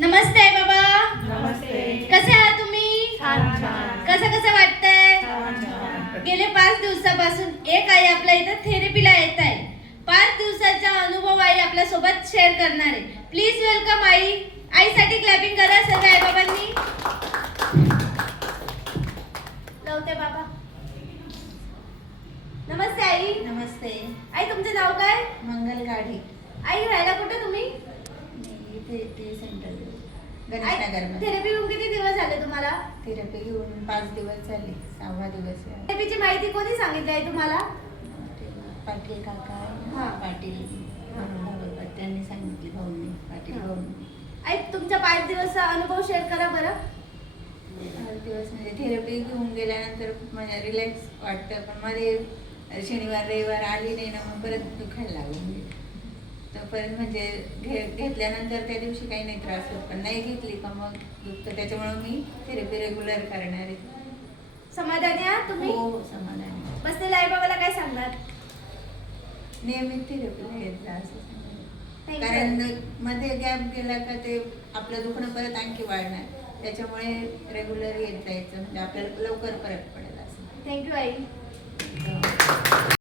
नमस्ते बाबा. नमस्ते. कसे आहात तुम्ही? छान छान. कसं वाटतंय? छान छान. गेले 5 दिवसापासून एक आई आपल्या इथं थेरपीला येत आहे. 5 दिवसाचा अनुभव आई आपल्या सोबत शेअर करणार आहे. प्लीज वेलकम आई. आईसाठी क्लॅपिंग करा सगळ्या आई बाबांनी. लावते बाबा. नमस्ते आई. नमस्ते. आई तुमचं नाव काय? मंगल गाडी. आई राहायला कुठे तुम्ही? इथे टी सेंटर आई, गणेशनगरमध्ये. थेरपी घेऊन किती दिवस झाले तुम्हाला? थेरपी घेऊन 5 दिवस झाले, 6वा दिवस आहे. थेरपीची माहिती कोणी सांगितली आहे तुम्हाला? पाटील काका हा. पाटील त्यांनी सांगितले, भाऊंनी, पाटील हा. भाऊंनी. आई तुमच्या 5 दिवसचा अनुभव शेअर करा बरं. 5 दिवस म्हणजे थेरपी घेऊन गेल्यानंतर म्हणजे रिलॅक्स वाटतं, पण मध्ये शनिवार रविवार आली नाही ना, मग परत दुखायला लागून गेलं. तोपर्यंत म्हणजे घेतल्यानंतर त्या दिवशी काही नाही त्रास होत, पण नाही घेतली का मग दुखतं. त्याच्यामुळे मी थेरपी रेग्युलर करणार आहे. समाधानी आहात तुम्ही? हो, समाधान. बसलेल्या आई बाबाला काय सांगणार? नियमित थेरपीला येत जा असं सांगितलं. Thank you. कारण मध्ये गॅप गेला का ते आपलं दुखणं परत आणखी वाढणार. त्याच्यामुळे रेग्युलर येत जायचं म्हणजे आपल्याला लवकर फरक पडेल असं. थँक्यू आई.